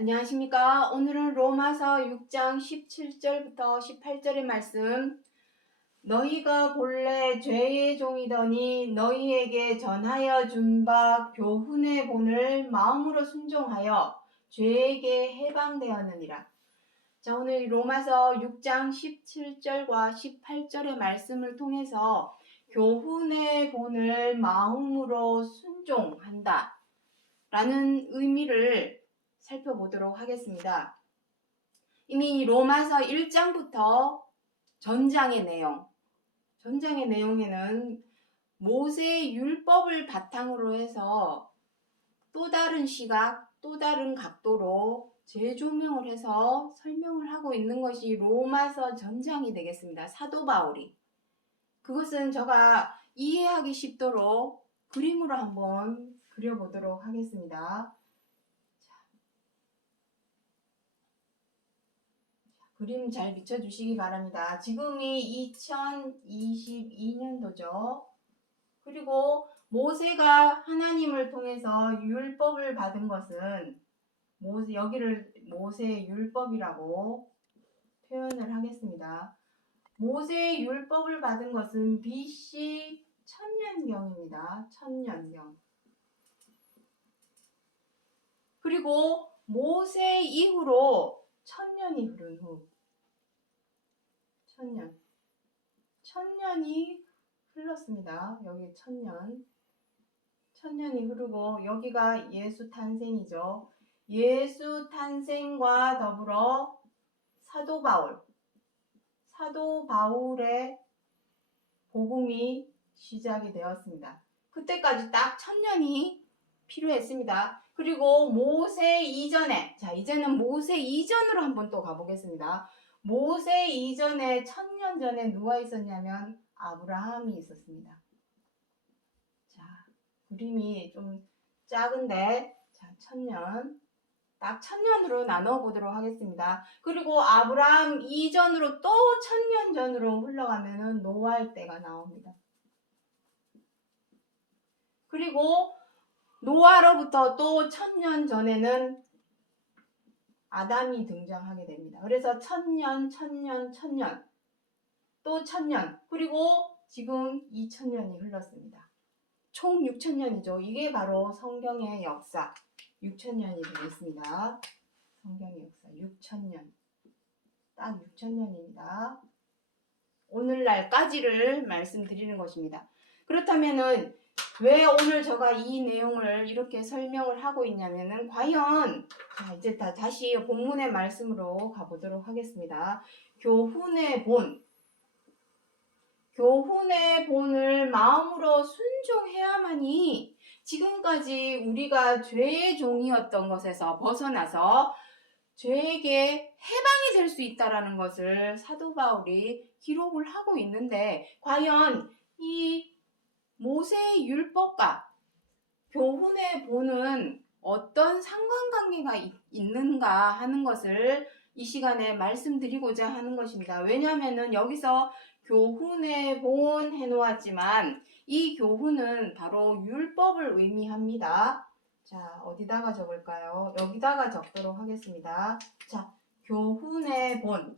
안녕하십니까. 오늘은 로마서 6장 17절부터 18절의 말씀. 너희가 본래 죄의 종이더니 너희에게 전하여 준 바 교훈의 본을 마음으로 순종하여 죄에게 해방되었느니라. 자, 오늘 로마서 6장 17절과 18절의 말씀을 통해서 교훈의 본을 마음으로 순종한다 라는 의미를 살펴보도록 하겠습니다. 이미 로마서 1장부터 전장의 내용에는 모세의 율법을 바탕으로 해서 또 다른 시각, 또 다른 각도로 재조명을 해서 설명을 하고 있는 것이 로마서 전장이 되겠습니다. 사도 바울이. 그것은 제가 이해하기 쉽도록 그림으로 한번 그려보도록 하겠습니다. 그림 잘 비춰주시기 바랍니다. 지금이 2022년도죠. 그리고 모세가 하나님을 통해서 율법을 받은 것은 여기를 모세의 율법이라고 표현을 하겠습니다. 모세의 율법을 받은 것은 BC 1000년경입니다. 1000년경. 그리고 모세 이후로 1000년이 흐른 후 1000년이 흘렀습니다. 여기 1000년이 흐르고 여기가 예수 탄생이죠. 예수 탄생과 더불어 사도 바울의 복음이 시작이 되었습니다. 그때까지 딱 1000년이 필요했습니다. 그리고 모세 이전에, 자, 이제는 모세 이전으로 한번 또 가보겠습니다. 모세 이전에 1000년 전에 누가 있었냐면 아브라함이 있었습니다. 자, 그림이 좀 작은데, 자, 1000년. 딱 1000년으로 나눠보도록 하겠습니다. 그리고 아브라함 이전으로 또 1000년 전으로 흘러가면은 노아의 때가 나옵니다. 그리고 노아로부터 또 1000년 전에는 아담이 등장하게 됩니다. 그래서 1000년, 또 1000년, 그리고 지금 2000년이 흘렀습니다. 총 6000년이죠. 이게 바로 성경의 역사, 6000년이 되겠습니다. 성경의 역사, 6000년. 딱 6000년입니다. 오늘날까지를 말씀드리는 것입니다. 그렇다면은 왜 오늘 제가 이 내용을 이렇게 설명을 하고 있냐면은 과연, 자, 이제 다시 본문의 말씀으로 가보도록 하겠습니다. 교훈의 본을 마음으로 순종해야만이 지금까지 우리가 죄의 종이었던 것에서 벗어나서 죄에게 해방이 될 수 있다는 것을 사도 바울이 기록을 하고 있는데, 과연 이 모세의 율법과 교훈의 본은 어떤 상관관계가 있는가 하는 것을 이 시간에 말씀드리고자 하는 것입니다. 왜냐하면 여기서 교훈의 본 해놓았지만 이 교훈은 바로 율법을 의미합니다. 자, 어디다가 적을까요? 여기다가 적도록 하겠습니다. 자, 교훈의 본.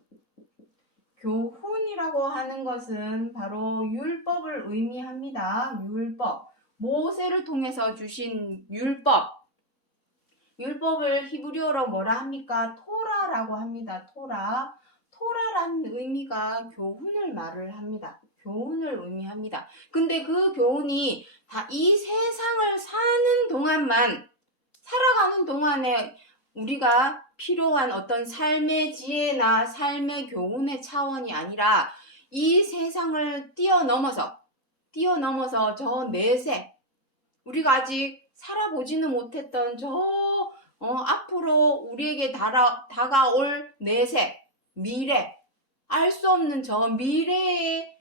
교훈이라고 하는 것은 바로 율법을 의미합니다. 율법. 모세를 통해서 주신 율법을 히브리어로 뭐라 합니까? 토라라고 합니다. 토라라는 의미가 교훈을 말을 합니다. 교훈을 의미합니다. 근데 그 교훈이 다 이 세상을 살아가는 동안에 우리가 필요한 어떤 삶의 지혜나 삶의 교훈의 차원이 아니라 이 세상을 뛰어넘어서 저 내세, 우리가 아직 살아보지는 못했던 앞으로 우리에게 다가올 내세, 미래, 알 수 없는 저 미래의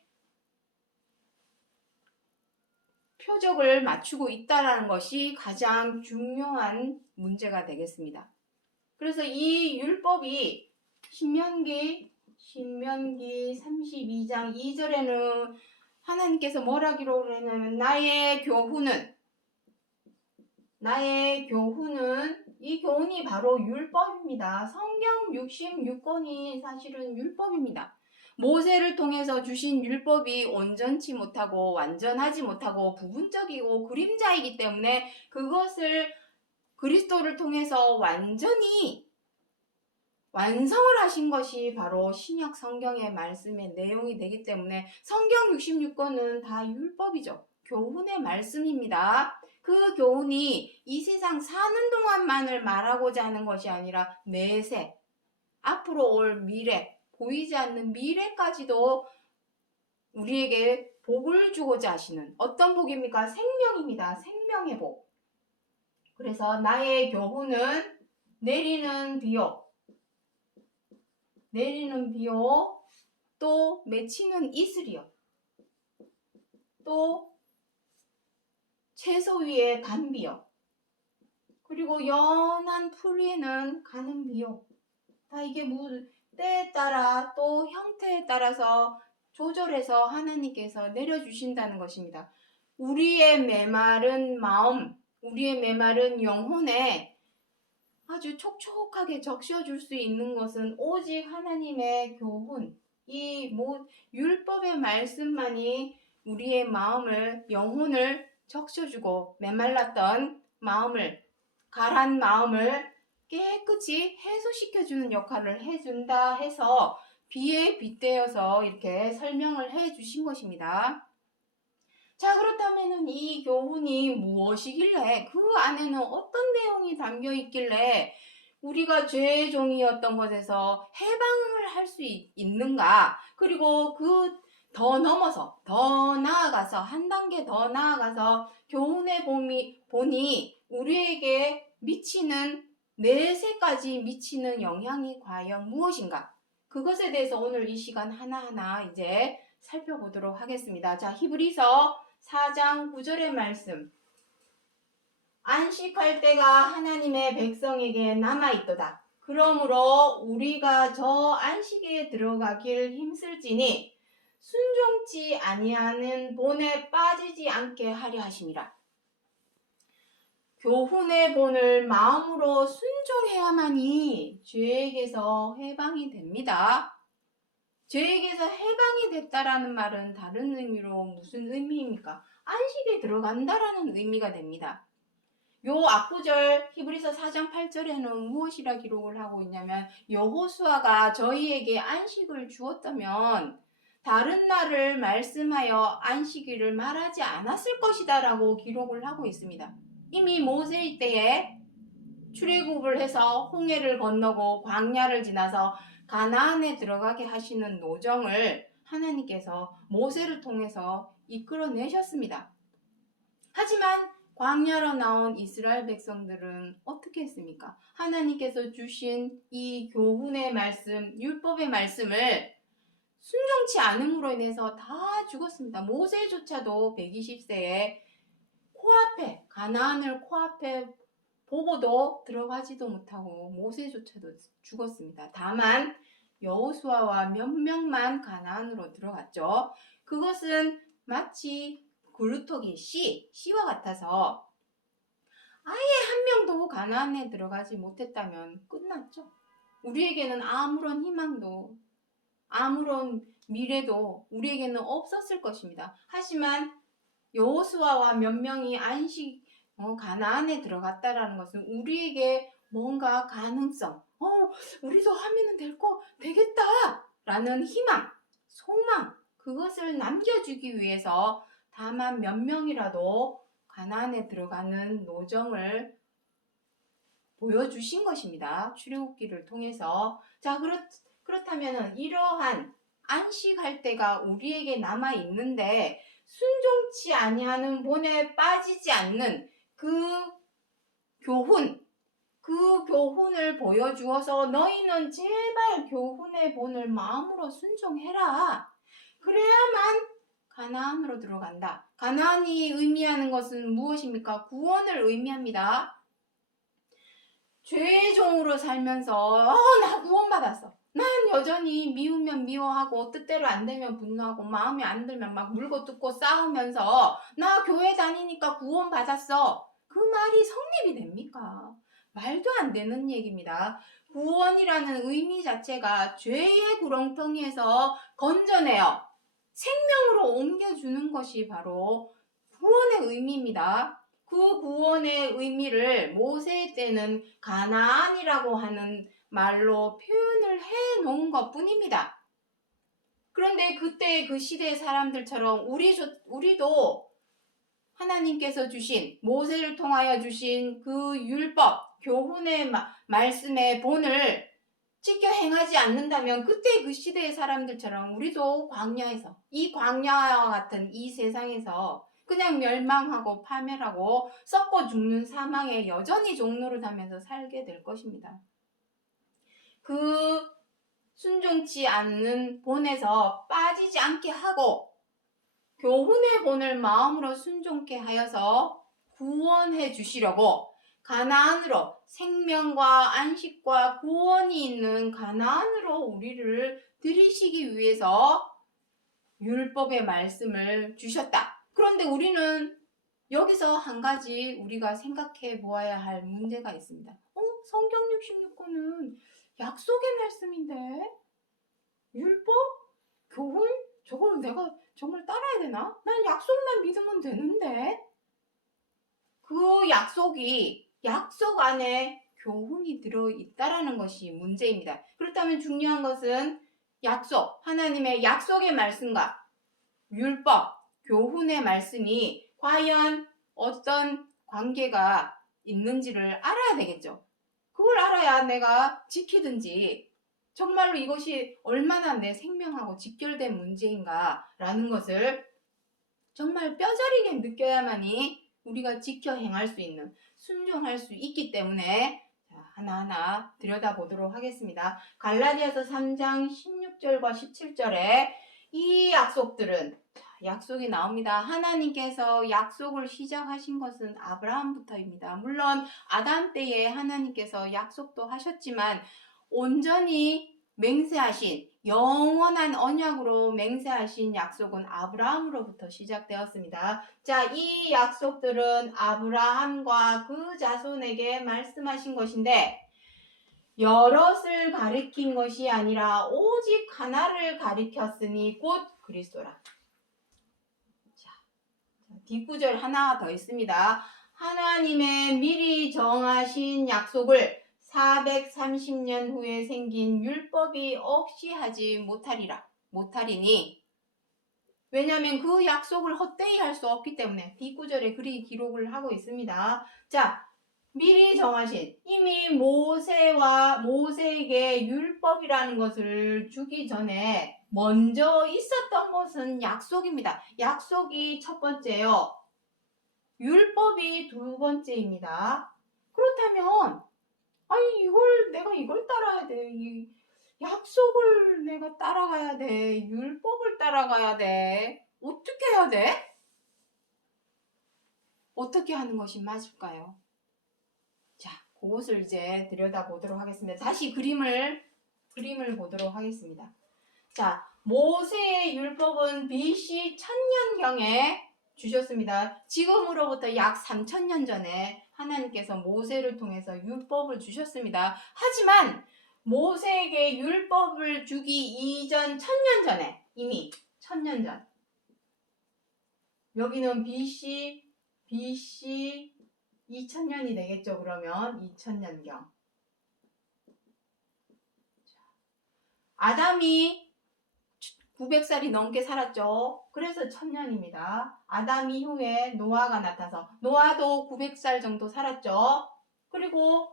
표적을 맞추고 있다는 것이 가장 중요한 문제가 되겠습니다. 그래서 이 율법이 신명기 32장 2절에는 하나님께서 뭐라 기록을 했냐면 나의 교훈은 이 교훈이 바로 율법입니다. 성경 66권이 사실은 율법입니다. 모세를 통해서 주신 율법이 온전치 못하고 완전하지 못하고 부분적이고 그림자이기 때문에 그것을 그리스도를 통해서 완전히 완성을 하신 것이 바로 신약 성경의 말씀의 내용이 되기 때문에 성경 66권은 다 율법이죠. 교훈의 말씀입니다. 그 교훈이 이 세상 사는 동안만을 말하고자 하는 것이 아니라 내세, 앞으로 올 미래, 보이지 않는 미래까지도 우리에게 복을 주고자 하시는 어떤 복입니까? 생명입니다. 생명의 복. 그래서 나의 교훈은 내리는 비요, 또 맺히는 이슬이요, 또 채소 위에 단비요, 그리고 연한 풀 위에는 가는 비요. 다 이게 때에 따라 또 형태에 따라서 조절해서 하나님께서 내려주신다는 것입니다. 우리의 메마른 마음, 우리의 메마른 영혼에 아주 촉촉하게 적셔줄 수 있는 것은 오직 하나님의 교훈, 이 율법의 말씀만이 우리의 마음을, 영혼을 적셔주고 메말랐던 마음을, 가란 마음을 깨끗이 해소시켜주는 역할을 해준다 해서 비에 빗대어서 이렇게 설명을 해주신 것입니다. 자, 그렇다면 이 교훈이 무엇이길래, 그 안에는 어떤 내용이 담겨 있길래 우리가 죄의 종이었던 것에서 해방을 할 수 있는가? 그리고 그 더 넘어서, 더 나아가서, 한 단계 더 나아가서 교훈의 본이 우리에게 미치는, 내세까지 미치는 영향이 과연 무엇인가? 그것에 대해서 오늘 이 시간 하나하나 이제 살펴보도록 하겠습니다. 자, 히브리서 4장 9절의 말씀. 안식할 때가 하나님의 백성에게 남아있도다. 그러므로 우리가 저 안식에 들어가길 힘쓸지니 순종치 아니하는 본에 빠지지 않게 하려 하심이라. 교훈의 본을 마음으로 순종해야만이 죄에게서 해방이 됩니다. 죄에게서 해방이 됐다라는 말은 다른 의미로 무슨 의미입니까? 안식에 들어간다라는 의미가 됩니다. 요 앞구절 히브리서 4장 8절에는 무엇이라 기록을 하고 있냐면 여호수아가 저희에게 안식을 주었다면 다른 날을 말씀하여 안식일을 말하지 않았을 것이다 라고 기록을 하고 있습니다. 이미 모세일 때에 출애굽을 해서 홍해를 건너고 광야를 지나서 가나안에 들어가게 하시는 노정을 하나님께서 모세를 통해서 이끌어내셨습니다. 하지만 광야로 나온 이스라엘 백성들은 어떻게 했습니까? 하나님께서 주신 이 교훈의 말씀, 율법의 말씀을 순종치 않음으로 인해서 다 죽었습니다. 모세조차도 120세에 코앞에, 가나안을 코앞에 보고도 들어가지도 못하고 모세조차도 죽었습니다. 다만 여호수아와 몇 명만 가나안으로 들어갔죠. 그것은 마치 그루터기 씨와 같아서 아예 한 명도 가나안에 들어가지 못했다면 끝났죠. 우리에게는 아무런 희망도 아무런 미래도 우리에게는 없었을 것입니다. 하지만 여호수아와 몇 명이 가나안에 들어갔다라는 것은 우리에게 뭔가 가능성, 우리도 하면 되겠다 라는 희망, 소망, 그것을 남겨주기 위해서 다만 몇 명이라도 가나안에 들어가는 노정을 보여주신 것입니다. 출애굽기를 통해서. 자, 그렇다면 이러한 안식할 때가 우리에게 남아 있는데 순종치 아니하는 본에 빠지지 않는 그 교훈을 보여주어서 너희는 제발 교훈의 본을 마음으로 순종해라. 그래야만 가나안으로 들어간다. 가나안이 의미하는 것은 무엇입니까? 구원을 의미합니다. 죄의 종으로 살면서 나 구원받았어. 난 여전히 미우면 미워하고 뜻대로 안 되면 분노하고 마음에 안 들면 막 물고 뜯고 싸우면서 나 교회 다니니까 구원받았어. 그 말이 성립이 됩니까? 말도 안 되는 얘기입니다. 구원이라는 의미 자체가 죄의 구렁텅이에서 건져내어 생명으로 옮겨주는 것이 바로 구원의 의미입니다. 그 구원의 의미를 모세 때는 가나안이라고 하는 말로 표현을 해 놓은 것 뿐입니다. 그런데 그때 그 시대의 사람들처럼 우리도 하나님께서 주신, 모세를 통하여 주신 그 율법, 교훈의 말씀의 본을 지켜 행하지 않는다면 그때 그 시대의 사람들처럼 우리도 광야에서, 이 광야와 같은 이 세상에서 그냥 멸망하고 파멸하고 썩고 죽는 사망에 여전히 종노릇하면서 살게 될 것입니다. 그 순종치 않는 본에서 빠지지 않게 하고 교훈의 본을 마음으로 순종케 하여서 구원해 주시려고 가나안으로, 생명과 안식과 구원이 있는 가나안으로 우리를 들이시기 위해서 율법의 말씀을 주셨다. 그런데 우리는 여기서 한 가지 우리가 생각해 보아야 할 문제가 있습니다. 성경 66권은 약속의 말씀인데 율법? 교훈? 저걸 내가 정말 따라야 되나? 난 약속만 믿으면 되는데. 그 약속 안에 교훈이 들어있다라는 것이 문제입니다. 그렇다면 중요한 것은 하나님의 약속의 말씀과 율법, 교훈의 말씀이 과연 어떤 관계가 있는지를 알아야 되겠죠. 그걸 알아야 내가 지키든지 정말로 이것이 얼마나 내 생명하고 직결된 문제인가라는 것을 정말 뼈저리게 느껴야만이 우리가 지켜 행할 수 있는, 순종할 수 있기 때문에 하나하나 들여다보도록 하겠습니다. 갈라디아서 3장 16절과 17절에 이 약속들은 약속이 나옵니다. 하나님께서 약속을 시작하신 것은 아브라함부터입니다. 물론 아담 때에 하나님께서 약속도 하셨지만 온전히 맹세하신 영원한 언약으로 맹세하신 약속은 아브라함으로부터 시작되었습니다. 자, 이 약속들은 아브라함과 그 자손에게 말씀하신 것인데 여럿을 가리킨 것이 아니라 오직 하나를 가리켰으니 곧 그리스도라. 자, 뒷구절 하나 더 있습니다. 하나님의 미리 정하신 약속을 430년 후에 생긴 율법이 억시하지 못하리니 왜냐하면 그 약속을 헛되이 할 수 없기 때문에 뒷구절에 그리 기록을 하고 있습니다. 자, 미리 정하신 이미 모세에게 율법이라는 것을 주기 전에 먼저 있었던 것은 약속입니다. 약속이 첫 번째요. 율법이 두 번째입니다. 그렇다면 내가 이걸 따라야 돼. 이 약속을 내가 따라가야 돼. 율법을 따라가야 돼. 어떻게 해야 돼? 어떻게 하는 것이 맞을까요? 자, 그것을 이제 들여다보도록 하겠습니다. 다시 그림을 보도록 하겠습니다. 자, 모세의 율법은 BC 1000년경에 주셨습니다. 지금으로부터 약 3000년 전에 하나님께서 모세를 통해서 율법을 주셨습니다. 하지만 모세에게 율법을 주기 이전 1000년 전에 이미 1000년 전 여기는 BC 2000년이 되겠죠. 그러면 2000년경 아담이 900살이 넘게 살았죠. 그래서 1000년입니다. 아담 이후에 노아가 나타서 노아도 900살 정도 살았죠. 그리고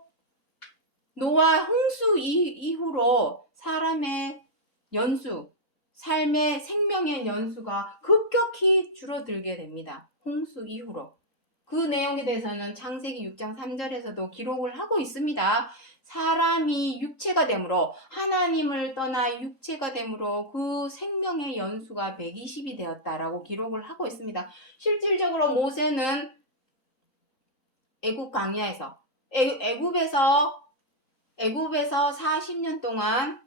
노아 홍수 이후로 사람의 연수, 삶의 생명의 연수가 급격히 줄어들게 됩니다. 홍수 이후로. 그 내용에 대해서는 창세기 6장 3절에서도 기록을 하고 있습니다. 사람이 육체가 되므로 하나님을 떠나 육체가 되므로 그 생명의 연수가 120이 되었다라고 기록을 하고 있습니다. 실질적으로 모세는 애굽 광야에서 애굽에서 40년 동안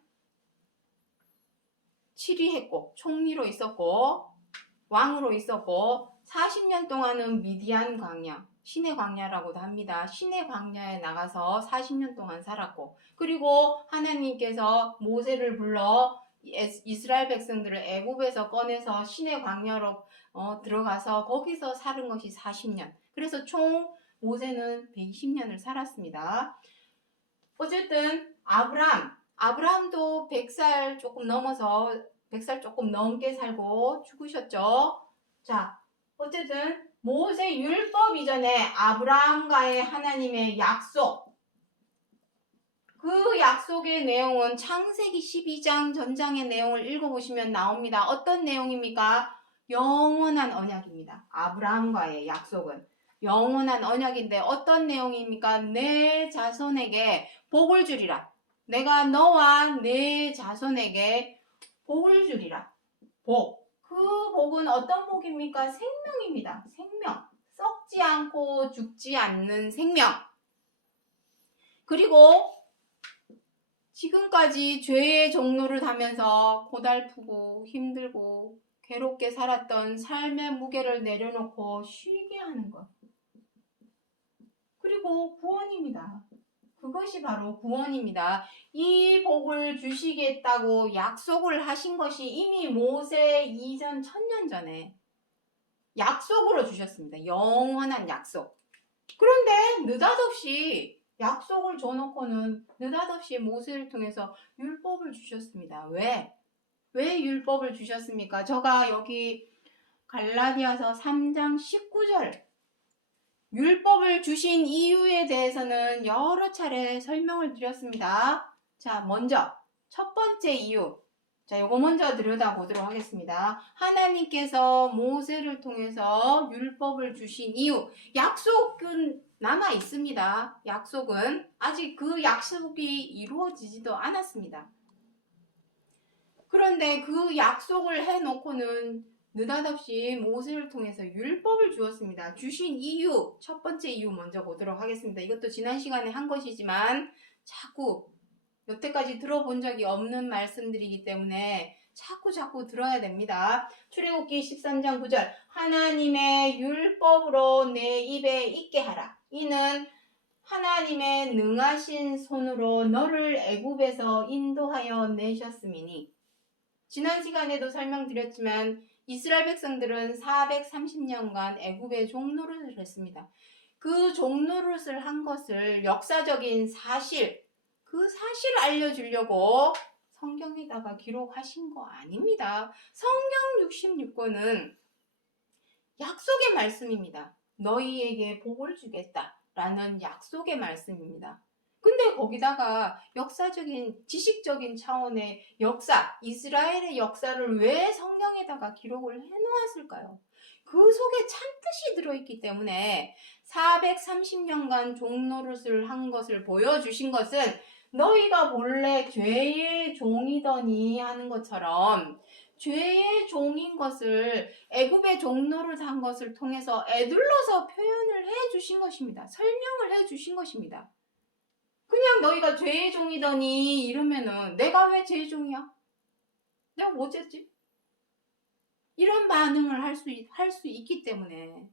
치리했고 총리로 있었고 왕으로 있었고 40년 동안은 미디안 광야 신의 광야라고도 합니다. 신의 광야에 나가서 40년 동안 살았고, 그리고 하나님께서 모세를 불러 이스라엘 백성들을 애굽에서 꺼내서 신의 광야로 들어가서 거기서 살은 것이 40년. 그래서 총 모세는 120년을 살았습니다. 어쨌든 아브라함도 100살 조금 넘어서 100살 조금 넘게 살고 죽으셨죠. 자, 어쨌든 모세 율법 이전에 아브라함과의 하나님의 약속, 그 약속의 내용은 창세기 12장 전장의 내용을 읽어보시면 나옵니다. 어떤 내용입니까? 영원한 언약입니다. 아브라함과의 약속은 영원한 언약인데 어떤 내용입니까? 내 자손에게 복을 주리라. 내가 너와 내 자손에게 복을 주리라. 복. 그 복은 어떤 복입니까? 생명입니다. 생명. 썩지 않고 죽지 않는 생명. 그리고 지금까지 죄의 종로를 타면서 고달프고 힘들고 괴롭게 살았던 삶의 무게를 내려놓고 쉬게 하는 것. 그리고 구원입니다. 그것이 바로 구원입니다. 이 복을 주시겠다고 약속을 하신 것이 이미 모세 이전 1000년 전에 약속으로 주셨습니다. 영원한 약속. 그런데 느닷없이 약속을 줘놓고는 느닷없이 모세를 통해서 율법을 주셨습니다. 왜? 왜 율법을 주셨습니까? 제가 여기 갈라디아서 3장 19절 율법을 주신 이유에 대해서는 여러 차례 설명을 드렸습니다. 자, 먼저 첫 번째 이유. 자, 요거 먼저 들여다보도록 하겠습니다. 하나님께서 모세를 통해서 율법을 주신 이유. 약속은 남아 있습니다. 약속은 아직 그 약속이 이루어지지도 않았습니다. 그런데 그 약속을 해놓고는 느닷없이 모세를 통해서 율법을 주었습니다. 주신 이유, 첫 번째 이유 먼저 보도록 하겠습니다. 이것도 지난 시간에 한 것이지만 자꾸 여태까지 들어본 적이 없는 말씀들이기 때문에 자꾸 들어야 됩니다. 출애굽기 13장 9절 하나님의 율법으로 내 입에 있게 하라. 이는 하나님의 능하신 손으로 너를 애굽에서 인도하여 내셨음이니. 지난 시간에도 설명드렸지만 이스라엘 백성들은 430년간 애굽의 종노릇을 했습니다. 그 종노릇을 한 것을 역사적인 사실, 그 사실을 알려주려고 성경에다가 기록하신 거 아닙니다. 성경 66권은 약속의 말씀입니다. 너희에게 복을 주겠다라는 약속의 말씀입니다. 근데 거기다가 역사적인 지식적인 차원의 역사, 이스라엘의 역사를 왜 성경에다가 기록을 해놓았을까요? 그 속에 참뜻이 들어있기 때문에 430년간 종노릇을 한 것을 보여주신 것은 너희가 본래 죄의 종이더니 하는 것처럼 죄의 종인 것을 애굽의 종노릇 한 것을 통해서 에둘러서 표현을 해주신 것입니다. 설명을 해주신 것입니다. 그냥 너희가 죄의 종이더니 이러면은 내가 왜 죄의 종이야? 내가 뭐 쨌지? 이런 반응을 할 수 있기 때문에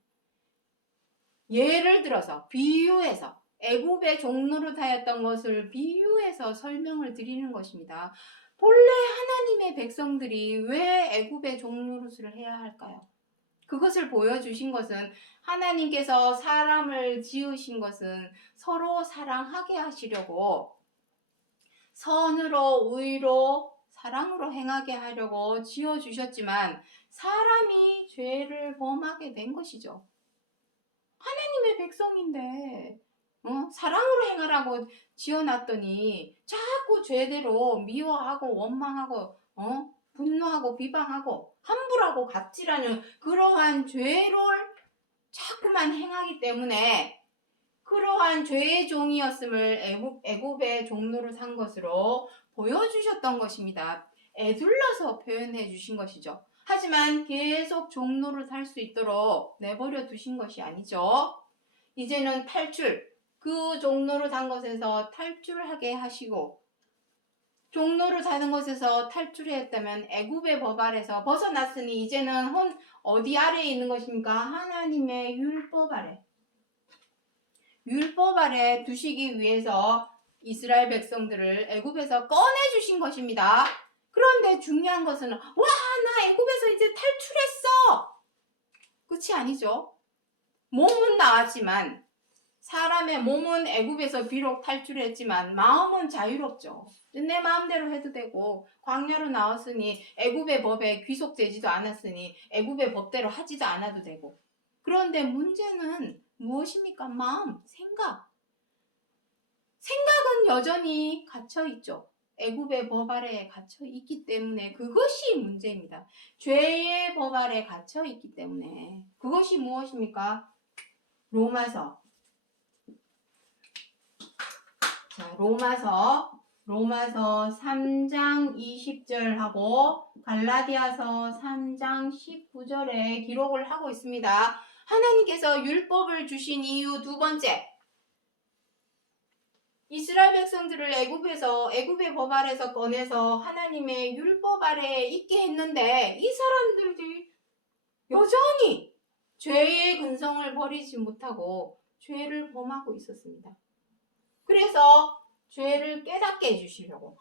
예를 들어서 비유해서 애굽의 종노릇 하였던 것을 비유해서 설명을 드리는 것입니다. 본래 하나님의 백성들이 왜 애굽의 종노릇을 해야 할까요? 그것을 보여주신 것은 하나님께서 사람을 지으신 것은 서로 사랑하게 하시려고 선으로 의로 사랑으로 행하게 하려고 지어주셨지만 사람이 죄를 범하게 된 것이죠. 하나님의 백성인데 사랑으로 행하라고 지어놨더니 자꾸 죄대로 미워하고 원망하고 분노하고 비방하고 함부로하고 갑질하는 그러한 죄를 자꾸만 행하기 때문에 그러한 죄의 종이었음을 애굽의 종로를 산 것으로 보여주셨던 것입니다. 애둘러서 표현해 주신 것이죠. 하지만 계속 종로를 살 수 있도록 내버려 두신 것이 아니죠. 이제는 탈출, 그 종로를 산 것에서 탈출하게 하시고 종로를 사는 것에서 탈출했다면 애굽의 법 아래서 벗어났으니 이제는 어디 아래에 있는 것입니까? 하나님의 율법 아래. 율법 아래 두시기 위해서 이스라엘 백성들을 애굽에서 꺼내주신 것입니다. 그런데 중요한 것은 와, 나 애굽에서 이제 탈출했어. 끝이 아니죠. 몸은 나왔지만 사람의 몸은 애굽에서 비록 탈출했지만 마음은 자유롭죠. 내 마음대로 해도 되고 광야로 나왔으니 애굽의 법에 귀속되지도 않았으니 애굽의 법대로 하지도 않아도 되고. 그런데 문제는 무엇입니까? 마음, 생각. 생각은 여전히 갇혀있죠. 애굽의 법 아래에 갇혀있기 때문에 그것이 문제입니다. 죄의 법 아래에 갇혀있기 때문에. 그것이 무엇입니까? 로마서 3장 20절하고 갈라디아서 3장 19절에 기록을 하고 있습니다. 하나님께서 율법을 주신 이유 두 번째, 이스라엘 백성들을 애굽의 법 아래에서 꺼내서 하나님의 율법 아래에 있게 했는데 이 사람들이 여전히 죄의 근성을 버리지 못하고 죄를 범하고 있었습니다. 그래서 죄를 깨닫게 해주시려고,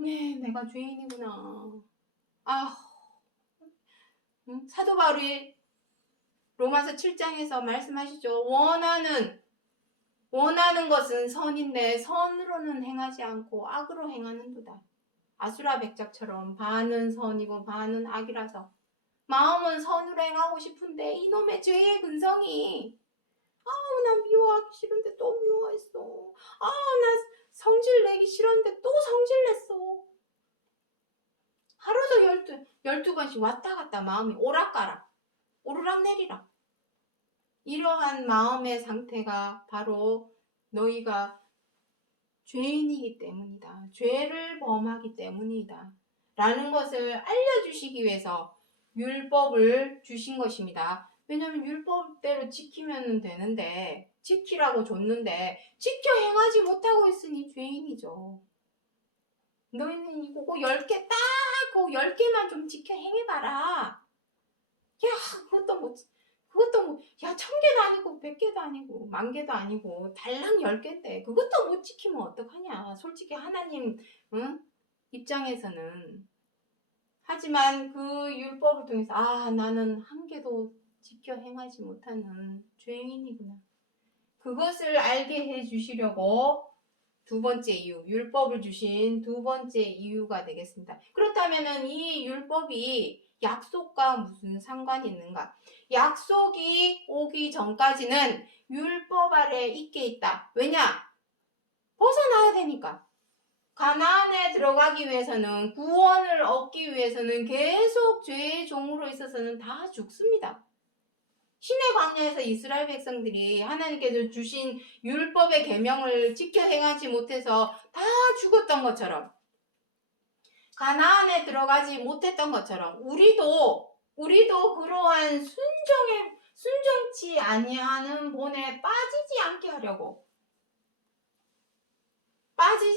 네, 내가 죄인이구나. 사도 바울이 로마서 7장에서 말씀하시죠. 원하는 것은 선인데 선으로는 행하지 않고 악으로 행하는도다. 아수라 백작처럼 반은 선이고 반은 악이라서 마음은 선으로 행하고 싶은데 이놈의 죄의 근성이 나 미워하기 싫은데 또 미워했어. 나 성질 내기 싫었는데 또 성질 냈어. 하루도 12번씩 왔다 갔다 마음이 오락가락, 오르락내리락. 이러한 마음의 상태가 바로 너희가 죄인이기 때문이다. 죄를 범하기 때문이다. 라는 것을 알려주시기 위해서 율법을 주신 것입니다. 왜냐하면 율법대로 지키면 되는데, 지키라고 줬는데 지켜 행하지 못하고 있으니 죄인이죠. 너희는 이거 10개 딱 그 10개만 좀 지켜 행해봐라. 그것도 뭐 1000개도 아니고 100개도 아니고 10,000개도 아니고 달랑 10개인데 그것도 못 지키면 어떡하냐. 솔직히 하나님 입장에서는. 하지만 그 율법을 통해서 나는 한 개도 지켜 행하지 못하는 죄인이구나. 그것을 알게 해주시려고 두 번째 이유, 율법을 주신 두 번째 이유가 되겠습니다. 그렇다면 이 율법이 약속과 무슨 상관이 있는가? 약속이 오기 전까지는 율법 아래 있게 있다. 왜냐? 벗어나야 되니까. 가나안에 들어가기 위해서는, 구원을 얻기 위해서는 계속 죄의 종으로 있어서는 다 죽습니다. 신의 광야에서 이스라엘 백성들이 하나님께서 주신 율법의 계명을 지켜 행하지 못해서 다 죽었던 것처럼, 가나안에 들어가지 못했던 것처럼 우리도 그러한 순종치 아니하는 본에 빠지지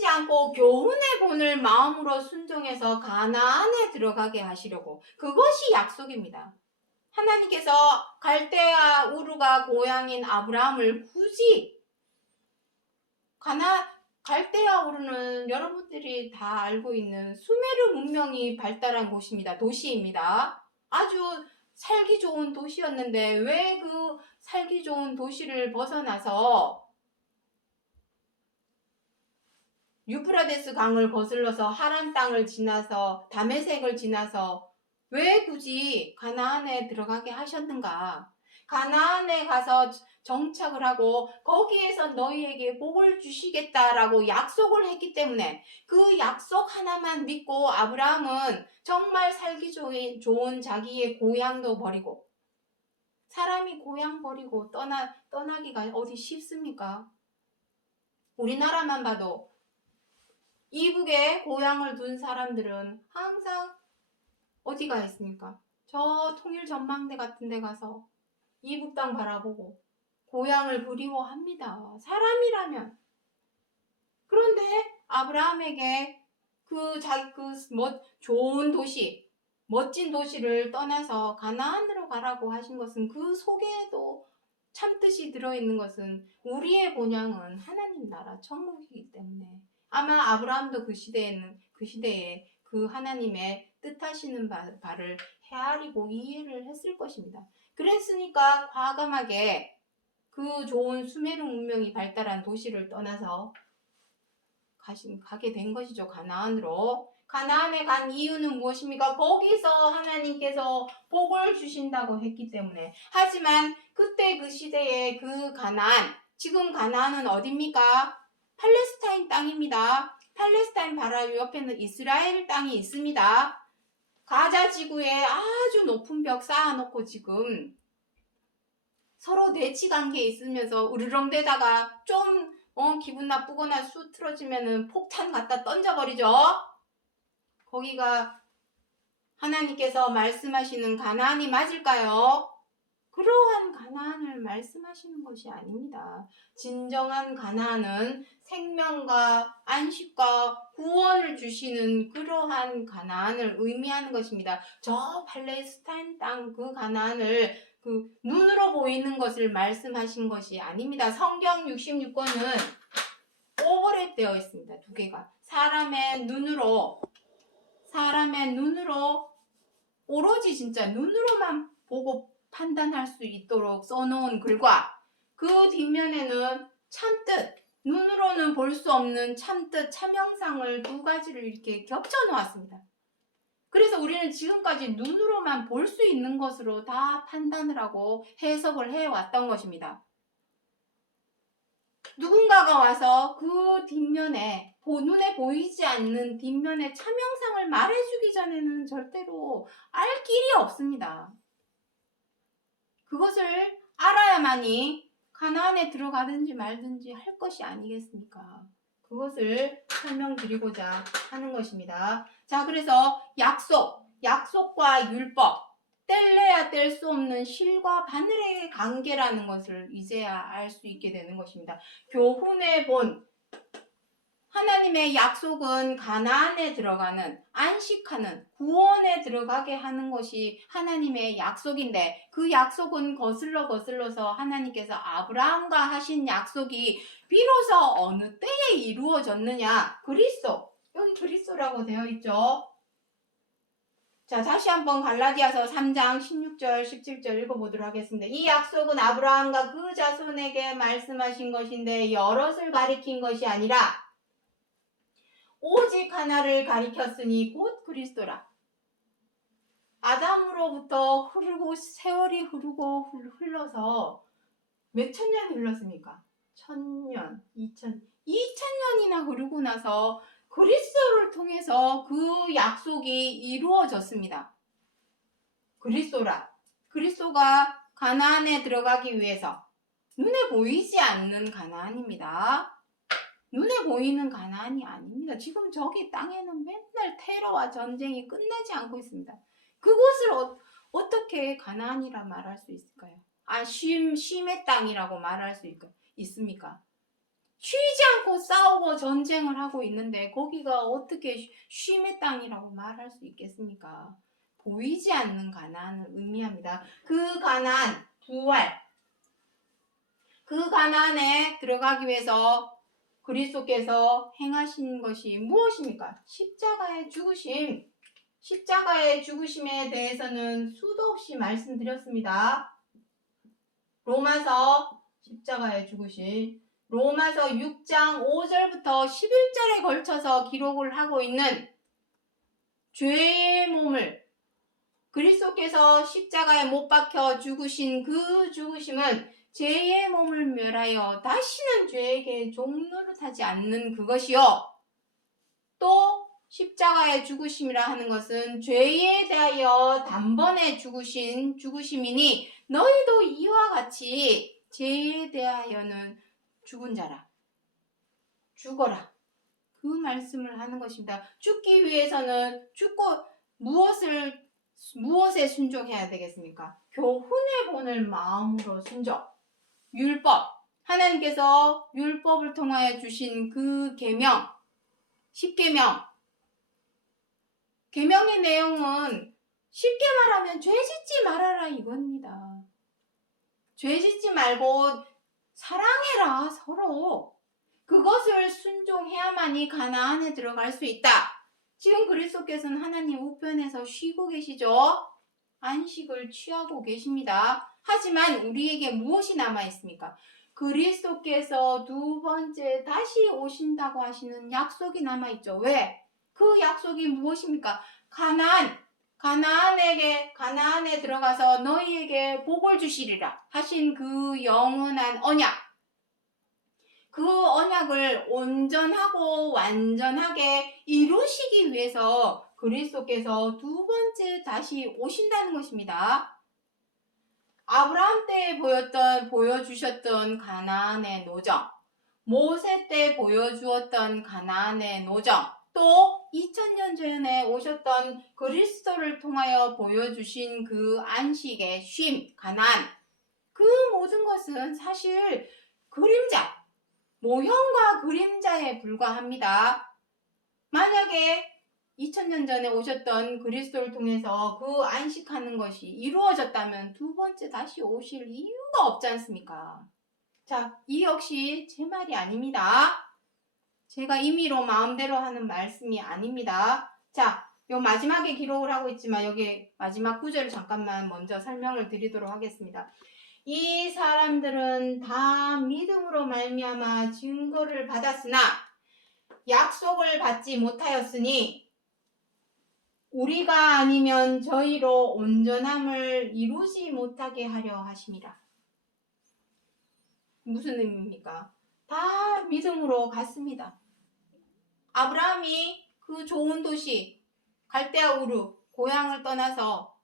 않고 교훈의 본을 마음으로 순종해서 가나안에 들어가게 하시려고. 그것이 약속입니다. 하나님께서 갈대아 우르가 고향인 아브라함을 굳이 갈대아 우르는 여러분들이 다 알고 있는 수메르 문명이 발달한 곳입니다. 도시입니다. 아주 살기 좋은 도시였는데 왜 그 살기 좋은 도시를 벗어나서 유프라데스 강을 거슬러서 하란 땅을 지나서 다메섹을 지나서 왜 굳이 가나안에 들어가게 하셨는가? 가나안에 가서 정착을 하고 거기에서 너희에게 복을 주시겠다라고 약속을 했기 때문에 그 약속 하나만 믿고 아브라함은 정말 살기 좋은 자기의 고향도 버리고, 사람이 고향 버리고 떠나기가 어디 쉽습니까? 우리나라만 봐도 이북에 고향을 둔 사람들은 항상 어디가 있습니까? 저 통일 전망대 같은 데 가서 이북 땅 바라보고 고향을 그리워합니다. 사람이라면. 그런데 아브라함에게 좋은 도시, 멋진 도시를 떠나서 가나안으로 가라고 하신 것은 그 속에도 참뜻이 들어있는 것은 우리의 본향은 하나님 나라 천국이기 때문에 아마 아브라함도 그 시대에 그 하나님의 뜻하시는 바를 헤아리고 이해를 했을 것입니다. 그랬으니까 과감하게 그 좋은 수메르 문명이 발달한 도시를 떠나서 가게 된 것이죠. 가나안으로. 가나안에 간 이유는 무엇입니까? 거기서 하나님께서 복을 주신다고 했기 때문에. 하지만 그때 그 시대에 그 가나안, 지금 가나안은 어디입니까? 팔레스타인 땅입니다. 팔레스타인 바로 옆에는 이스라엘 땅이 있습니다. 가자 지구에 아주 높은 벽 쌓아놓고 지금 서로 대치 관계에 있으면서 으르렁대다가 좀 기분 나쁘거나 수 틀어지면은 폭탄 갖다 던져버리죠. 거기가 하나님께서 말씀하시는 가나안이 맞을까요? 그러한 가나안을 말씀하시는 것이 아닙니다. 진정한 가나안은 생명과 안식과 구원을 주시는 그러한 가나안을 의미하는 것입니다. 저 팔레스타인 땅 그 가나안을 그 눈으로 보이는 것을 말씀하신 것이 아닙니다. 성경 66권은 오버랩되어 있습니다. 두 개가. 사람의 눈으로 오로지 진짜 눈으로만 보고 판단할 수 있도록 써놓은 글과 그 뒷면에는 참뜻, 눈으로는 볼 수 없는 참뜻, 참형상을 두 가지를 이렇게 겹쳐 놓았습니다. 그래서 우리는 지금까지 눈으로만 볼 수 있는 것으로 다 판단을 하고 해석을 해왔던 것입니다. 누군가가 와서 그 뒷면에 눈에 보이지 않는 뒷면의 참형상을 말해주기 전에는 절대로 알 길이 없습니다. 그것을 알아야만이 가나안에 들어가든지 말든지 할 것이 아니겠습니까? 그것을 설명드리고자 하는 것입니다. 자, 그래서 약속과 율법, 뗄래야 뗄 수 없는 실과 바늘의 관계라는 것을 이제야 알 수 있게 되는 것입니다. 교훈의 본, 하나님의 약속은 가나안에 들어가는, 안식하는, 구원에 들어가게 하는 것이 하나님의 약속인데 그 약속은 거슬러서 하나님께서 아브라함과 하신 약속이 비로소 어느 때에 이루어졌느냐? 그리스도, 여기 그리스도라고 되어 있죠. 자, 다시 한번 갈라디아서 3장 16절, 17절 읽어보도록 하겠습니다. 이 약속은 아브라함과 그 자손에게 말씀하신 것인데 여럿을 가리킨 것이 아니라 오직 하나를 가리켰으니 곧 그리스도라. 아담으로부터 세월이 흐르고 흘러서 몇 천 년이 흘렀습니까? 1000년, 2000년이나 흐르고 나서 그리스도를 통해서 그 약속이 이루어졌습니다. 그리스도가 가나안에 들어가기 위해서 눈에 보이지 않는 가나안입니다. 눈에 보이는 가나안이 아닙니다. 지금 저기 땅에는 맨날 테러와 전쟁이 끝나지 않고 있습니다. 그곳을 어떻게 가나안이라 말할 수 있을까요? 쉼의 땅이라고 말할 수 있습니까? 쉬지 않고 싸우고 전쟁을 하고 있는데 거기가 어떻게 쉼의 땅이라고 말할 수 있겠습니까? 보이지 않는 가나안을 의미합니다. 그 가나안, 부활, 그 가나안에 들어가기 위해서 그리스도께서 행하신 것이 무엇입니까? 십자가의 죽으심. 십자가의 죽으심에 대해서는 수도 없이 말씀드렸습니다. 로마서 십자가의 죽으심. 로마서 6장 5절부터 11절에 걸쳐서 기록을 하고 있는 죄의 몸을 그리스도께서 십자가에 못 박혀 죽으신 그 죽으심은 죄의 몸을 멸하여 다시는 죄에게 종노릇하지 않는 그것이요. 또 십자가의 죽으심이라 하는 것은 죄에 대하여 단번에 죽으신 죽으심이니 너희도 이와 같이 죄에 대하여는 죽은 자라. 죽어라. 그 말씀을 하는 것입니다. 죽기 위해서는 무엇에 순종해야 되겠습니까? 교훈의 본을 마음으로 순종. 율법. 하나님께서 율법을 통하여 주신 그 계명. 10계명. 계명의 내용은 쉽게 말하면 죄 짓지 말아라 이겁니다. 죄 짓지 말고 사랑해라 서로. 그것을 순종해야만이 가나안에 들어갈 수 있다. 지금 그리스도께서는 하나님 우편에서 쉬고 계시죠. 안식을 취하고 계십니다. 하지만 우리에게 무엇이 남아 있습니까? 그리스도께서 두 번째 다시 오신다고 하시는 약속이 남아 있죠. 왜? 그 약속이 무엇입니까? 가나안에 들어가서 너희에게 복을 주시리라 하신 그 영원한 언약. 그 언약을 온전하고 완전하게 이루시기 위해서 그리스도께서 두 번째 다시 오신다는 것입니다. 아브라함 때 보여주셨던 가나안의 노정, 모세 때 보여주었던 가나안의 노정, 또 2000년 전에 오셨던 그리스도를 통하여 보여주신 그 안식의 쉼, 가나안, 그 모든 것은 사실 그림자, 모형과 그림자에 불과합니다. 만약에 2000년 전에 오셨던 그리스도를 통해서 그 안식하는 것이 이루어졌다면 두 번째 다시 오실 이유가 없지 않습니까? 자, 이 역시 제 말이 아닙니다. 제가 임의로 마음대로 하는 말씀이 아닙니다. 자, 요 마지막에 기록을 하고 있지만 여기 마지막 구절을 잠깐만 먼저 설명을 드리도록 하겠습니다. 이 사람들은 다 믿음으로 말미암아 증거를 받았으나 약속을 받지 못하였으니 우리가 아니면 저희로 온전함을 이루지 못하게 하려 하심이라. 무슨 의미입니까? 다 믿음으로 갔습니다. 아브라함이 그 좋은 도시 갈대아 우르 고향을 떠나서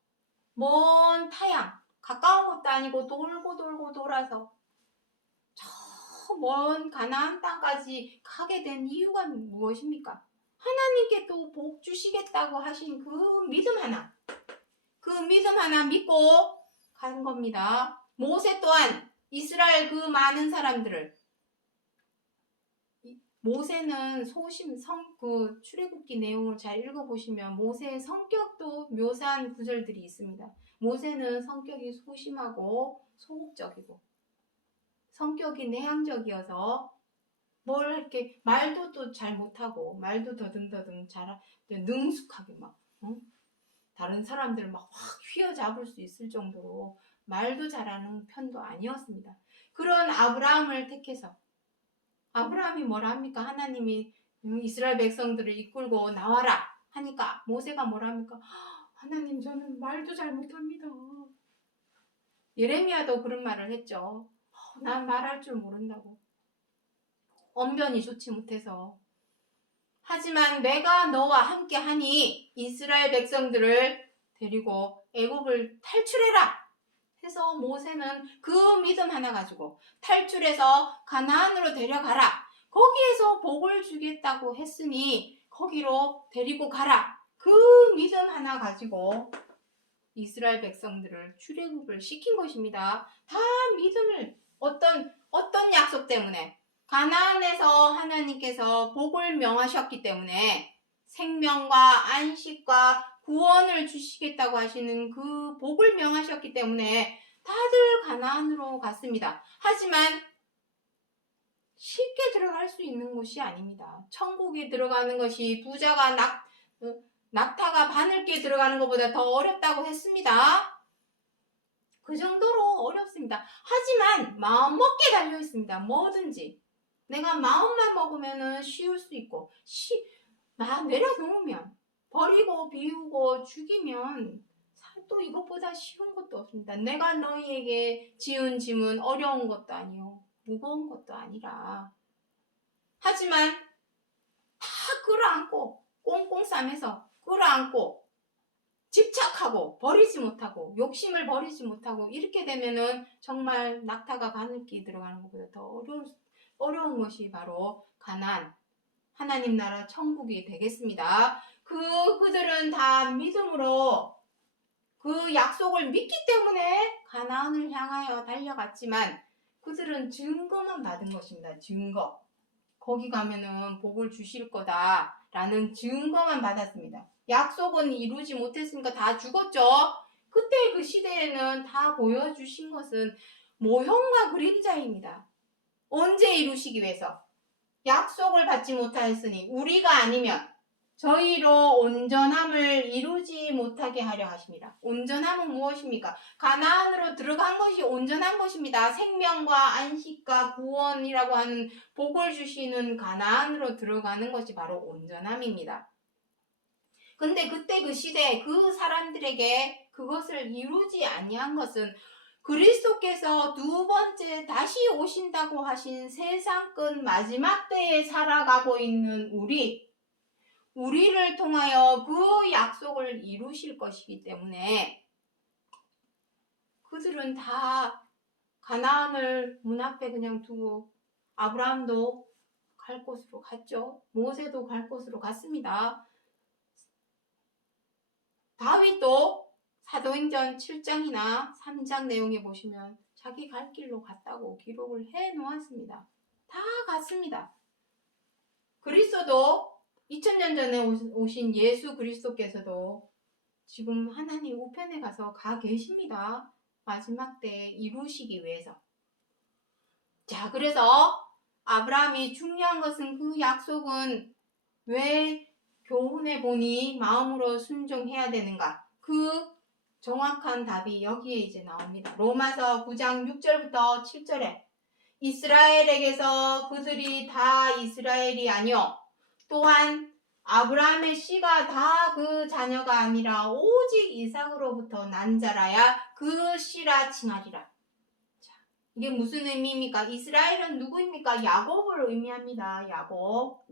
먼 타양 가까운 것도 아니고 돌고 돌아서 저 먼 가나안 땅까지 가게 된 이유가 무엇입니까? 하나님께 또 복 주시겠다고 하신 그 믿음 하나 믿고 간 겁니다. 모세 또한 이스라엘 그 많은 사람들을, 모세는 그 출애굽기 내용을 잘 읽어보시면 모세의 성격도 묘사한 구절들이 있습니다. 모세는 성격이 소심하고 소극적이고 성격이 내향적이어서 뭘 이렇게 말도 또 잘 못하고 말도 더듬더듬 능숙하게 막 다른 사람들을 막 확 휘어잡을 수 있을 정도로 말도 잘하는 편도 아니었습니다. 그런 아브라함을 택해서 아브라함이 뭐라 합니까? 하나님이 이스라엘 백성들을 이끌고 나와라 하니까 모세가 뭐라 합니까? 하나님 저는 말도 잘 못합니다. 예레미야도 그런 말을 했죠. 난 말할 줄 모른다고. 언변이 좋지 못해서. 하지만 내가 너와 함께 하니 이스라엘 백성들을 데리고 애굽을 탈출해라 해서 모세는 그 믿음 하나 가지고 탈출해서 가나안으로 데려가라. 거기에서 복을 주겠다고 했으니 거기로 데리고 가라. 그 믿음 하나 가지고 이스라엘 백성들을 출애굽을 시킨 것입니다. 다 믿음을 어떤 약속 때문에 가나안에서 하나님께서 복을 명하셨기 때문에 생명과 안식과 구원을 주시겠다고 하시는 그 복을 명하셨기 때문에 다들 가나안으로 갔습니다. 하지만 쉽게 들어갈 수 있는 곳이 아닙니다. 천국에 들어가는 것이 부자가 낙타가 바늘게 들어가는 것보다 더 어렵다고 했습니다. 그 정도로 어렵습니다. 하지만 마음 먹기에 달려 있습니다. 뭐든지 내가 마음만 먹으면 쉬울 수 있고 내려놓으면 버리고 비우고 죽이면 또 이것보다 쉬운 것도 없습니다. 내가 너희에게 지은 짐은 어려운 것도 아니요 무거운 것도 아니라. 하지만 다 끌어안고 꽁꽁 싸매서 끌어안고 집착하고 버리지 못하고 욕심을 버리지 못하고 이렇게 되면은 정말 낙타가 바늘기 들어가는 것보다 더 어려운 것이 바로 가나안, 하나님 나라 천국이 되겠습니다. 그들은 다 믿음으로 그 약속을 믿기 때문에 가나안을 향하여 달려갔지만 그들은 증거만 받은 것입니다. 증거. 거기 가면은 복을 주실 거다라는 증거만 받았습니다. 약속은 이루지 못했으니까 다 죽었죠. 그때 그 시대에는 다 보여주신 것은 모형과 그림자입니다. 언제 이루시기 위해서? 약속을 받지 못하였으니 우리가 아니면 저희로 온전함을 이루지 못하게 하려 하십니다. 온전함은 무엇입니까? 가나안으로 들어간 것이 온전한 것입니다. 생명과 안식과 구원이라고 하는 복을 주시는 가나안으로 들어가는 것이 바로 온전함입니다. 근데 그때 그 시대에 그 사람들에게 그것을 이루지 아니한 것은 그리스도께서 두 번째 다시 오신다고 하신 세상 끝 마지막 때에 살아가고 있는 우리를 통하여 그 약속을 이루실 것이기 때문에 그들은 다 가나안을 문 앞에 그냥 두고 아브라함도 갈 곳으로 갔죠. 모세도 갈 곳으로 갔습니다. 다윗도 사도행전 7장이나 3장 내용에 보시면 자기 갈 길로 갔다고 기록을 해 놓았습니다. 다 갔습니다. 그리스도도 2000년 전에 오신 예수 그리스도께서도 지금 하나님 우편에 가서 가 계십니다. 마지막 때에 이루시기 위해서. 자, 그래서 아브라함이 중요한 것은 그 약속은 왜 교훈해 보니 마음으로 순종해야 되는가? 그 정확한 답이 여기에 이제 나옵니다. 로마서 9장 6절부터 7절에 이스라엘에게서 그들이 다 이스라엘이 아니요 또한 아브라함의 씨가 다 그 자녀가 아니라 오직 이삭으로부터 난 자라야 그 씨라 칭하리라. 자, 이게 무슨 의미입니까? 이스라엘은 누구입니까? 야곱을 의미합니다. 야곱.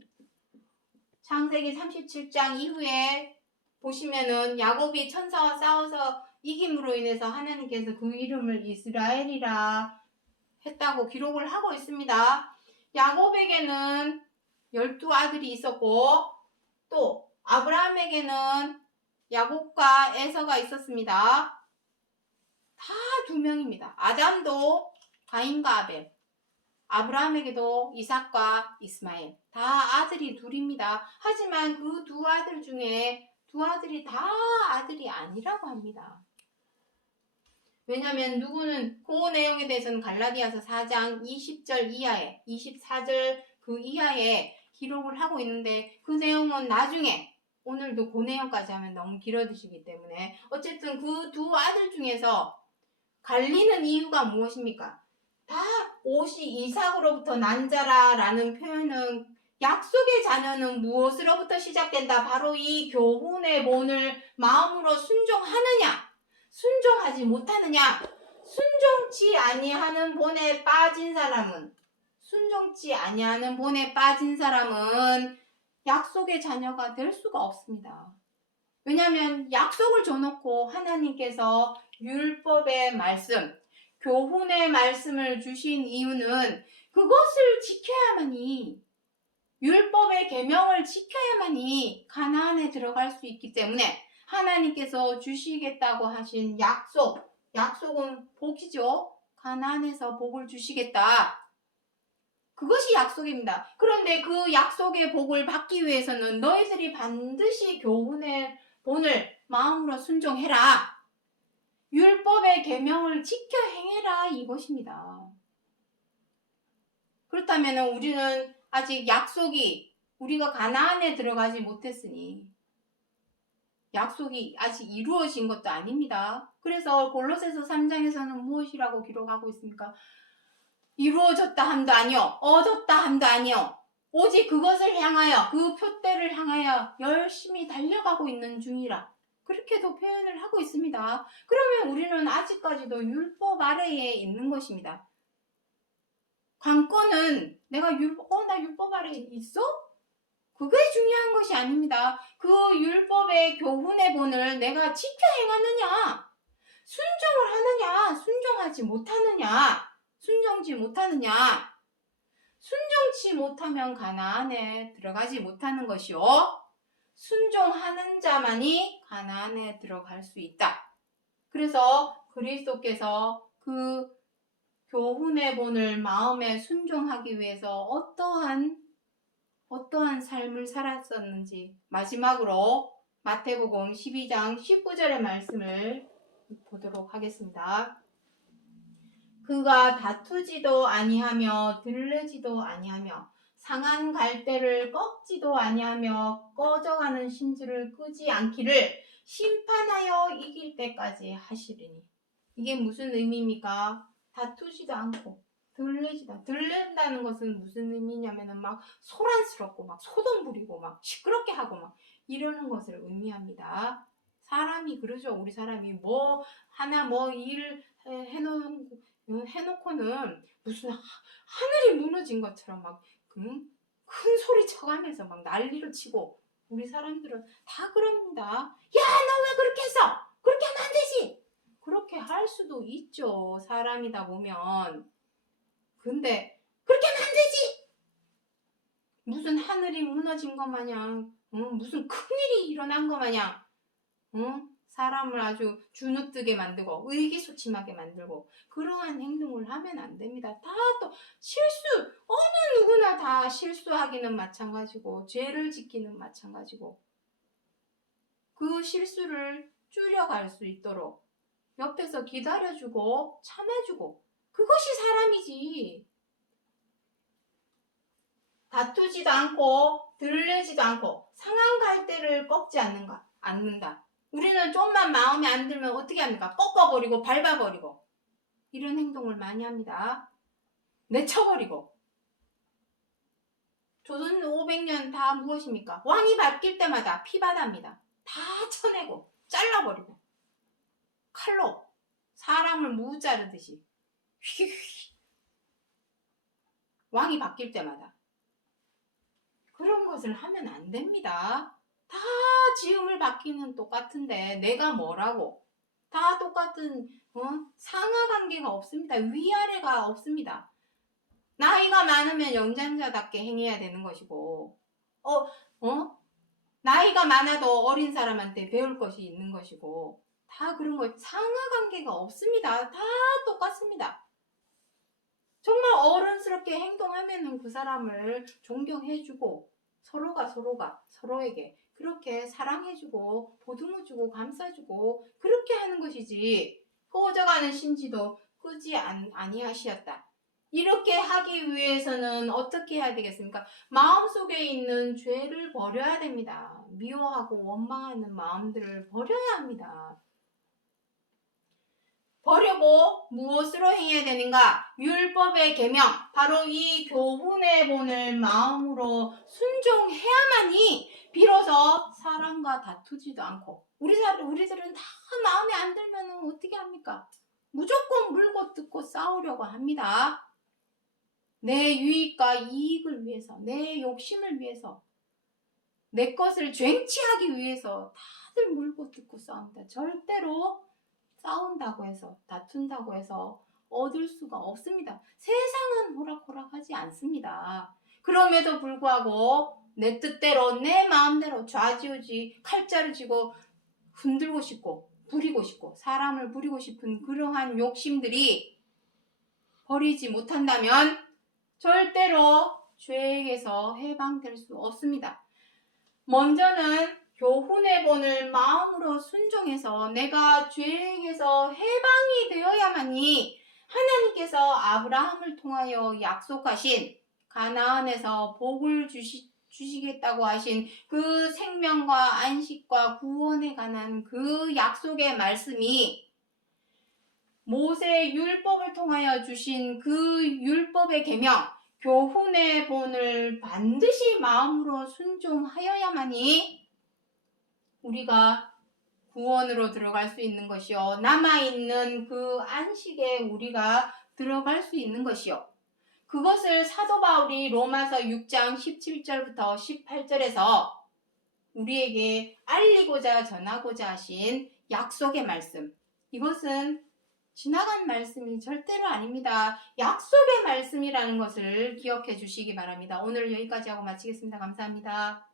창세기 37장 이후에 보시면은 야곱이 천사와 싸워서 이김으로 인해서 하나님께서 그 이름을 이스라엘이라 했다고 기록을 하고 있습니다. 야곱에게는 12아들이 있었고 또 아브라함에게는 야곱과 에서가 있었습니다. 다 2명입니다. 아담도 가인과 아벨, 아브라함에게도 이삭과 이스마엘, 다 아들이 2입니다. 하지만 그 2아들 중에 2아들이 다 아들이 아니라고 합니다. 왜냐하면 누구는 그 내용에 대해서는 갈라디아서 4장 20절 이하에 24절 그 이하에 기록을 하고 있는데 그 내용은 나중에 오늘도 그 내용까지 하면 너무 길어지시기 때문에 어쨌든 그 2아들 중에서 갈리는 이유가 무엇입니까? 다 옷이 이삭으로부터 난 자라라는 표현은 약속의 자녀는 무엇으로부터 시작된다? 바로 이 교훈의 본을 마음으로 순종하느냐? 순종하지 못하느냐? 순종치 아니하는 본에 빠진 사람은 약속의 자녀가 될 수가 없습니다. 왜냐하면 약속을 줘놓고 하나님께서 율법의 말씀, 교훈의 말씀을 주신 이유는 그것을 지켜야만이, 율법의 계명을 지켜야만이 가나안에 들어갈 수 있기 때문에 하나님께서 주시겠다고 하신 약속은 복이죠. 가나안에서 복을 주시겠다. 그것이 약속입니다. 그런데 그 약속의 복을 받기 위해서는 너희들이 반드시 교훈의 본을 마음으로 순종해라. 율법의 계명을 지켜 행해라 이것입니다. 그렇다면 우리는 아직 우리가 가나안에 들어가지 못했으니 약속이 아직 이루어진 것도 아닙니다. 그래서 골로새서 3장에서는 무엇이라고 기록하고 있습니까? 이루어졌다 함도 아니요, 얻었다 함도 아니요, 오직 그것을 향하여, 그 표대를 향하여 열심히 달려가고 있는 중이라. 그렇게도 표현을 하고 있습니다. 그러면 우리는 아직까지도 율법 아래에 있는 것입니다. 관건은 나 율법 아래에 있어? 그게 중요한 것이 아닙니다. 그 율법의 교훈의 본을 내가 지켜 행하느냐, 순종을 하느냐, 순종하지 못하느냐, 순종치 못하면 가나안에 들어가지 못하는 것이요, 순종하는 자만이 가나안에 들어갈 수 있다. 그래서 그리스도께서 그 교훈의 본을 마음에 순종하기 위해서 어떠한 삶을 살았었는지 마지막으로 마태복음 12장 19절의 말씀을 보도록 하겠습니다. 그가 다투지도 아니하며 들르지도 아니하며 상한 갈대를 꺾지도 아니하며 꺼져가는 심지를 끄지 않기를 심판하여 이길 때까지 하시리니. 이게 무슨 의미입니까? 다투지도 않고 들른다는 것은 무슨 의미냐면은 막 소란스럽고 막 소동 부리고 막 시끄럽게 하고 막 이러는 것을 의미합니다. 사람이 그러죠. 우리 사람이 뭐 하나 뭐 일 해놓고는 무슨 하늘이 무너진 것처럼 막 큰 소리 쳐가면서 막 난리를 치고, 우리 사람들은 다 그럽니다. 야, 너 왜 그렇게 했어? 그렇게 하면 안 되지. 그렇게 할 수도 있죠. 사람이다 보면. 근데 그렇게 하면 안 되지. 무슨 하늘이 무너진 것 마냥, 무슨 큰일이 일어난 것 마냥, 사람을 아주 주눅들게 만들고 의기소침하게 만들고 그러한 행동을 하면 안 됩니다. 다 또 실수, 어느 누구나 다 실수하기는 마찬가지고 죄를 짓기는 마찬가지고, 그 실수를 줄여갈 수 있도록 옆에서 기다려주고 참아주고, 그것이 사람이지. 다투지도 않고 들르지도 않고 상한 갈대를 꺾지 않는다. 우리는 좀만 마음에 안 들면 어떻게 합니까? 꺾어버리고 밟아버리고 이런 행동을 많이 합니다. 내쳐버리고. 조선 500년 다 무엇입니까? 왕이 바뀔 때마다 피바다입니다. 다 쳐내고 잘라버리고 칼로 사람을 무 자르듯이 휘휘. 왕이 바뀔 때마다 그런 것을 하면 안 됩니다. 다 지음을 받기는 똑같은데 내가 뭐라고? 다 똑같은 상하관계가 없습니다. 위아래가 없습니다. 나이가 많으면 연장자답게 행해야 되는 것이고, 나이가 많아도 어린 사람한테 배울 것이 있는 것이고, 다 그런 거 상하관계가 없습니다. 다 똑같습니다. 정말 어른스럽게 행동하면은 그 사람을 존경해주고 서로가 서로에게 그렇게 사랑해주고 보듬어주고 감싸주고 그렇게 하는 것이지, 꺼져가는 심지도 끄지 아니하시었다. 이렇게 하기 위해서는 어떻게 해야 되겠습니까? 마음속에 있는 죄를 버려야 됩니다. 미워하고 원망하는 마음들을 버려야 합니다. 버리고 무엇으로 행해야 되는가? 율법의 계명, 바로 이 교훈의 본을 마음으로 순종해야만이 비로소 사람과 다투지도 않고, 우리들은 다 마음에 안 들면 어떻게 합니까? 무조건 물고 뜯고 싸우려고 합니다. 내 유익과 이익을 위해서, 내 욕심을 위해서, 내 것을 쟁취하기 위해서 다들 물고 뜯고 싸웁니다. 절대로 싸운다고 해서, 다툰다고 해서 얻을 수가 없습니다. 세상은 호락호락하지 않습니다. 그럼에도 불구하고 내 뜻대로 내 마음대로 좌지우지 칼자루 쥐고 흔들고 싶고 부리고 싶고 사람을 부리고 싶은 그러한 욕심들이 버리지 못한다면 절대로 죄에게서 해방될 수 없습니다. 먼저는 교훈의 본을 마음으로 순종해서 내가 죄에게서 해방이 되어야만이 하나님께서 아브라함을 통하여 약속하신 가나안에서 복을 주시겠다고 하신 그 생명과 안식과 구원에 관한 그 약속의 말씀이 모세의 율법을 통하여 주신 그 율법의 계명, 교훈의 본을 반드시 마음으로 순종하여야만이 우리가 구원으로 들어갈 수 있는 것이요, 남아있는 그 안식에 우리가 들어갈 수 있는 것이요, 그것을 사도 바울이 로마서 6장 17절부터 18절에서 우리에게 알리고자 전하고자 하신 약속의 말씀, 이것은 지나간 말씀이 절대로 아닙니다. 약속의 말씀이라는 것을 기억해 주시기 바랍니다. 오늘 여기까지 하고 마치겠습니다. 감사합니다.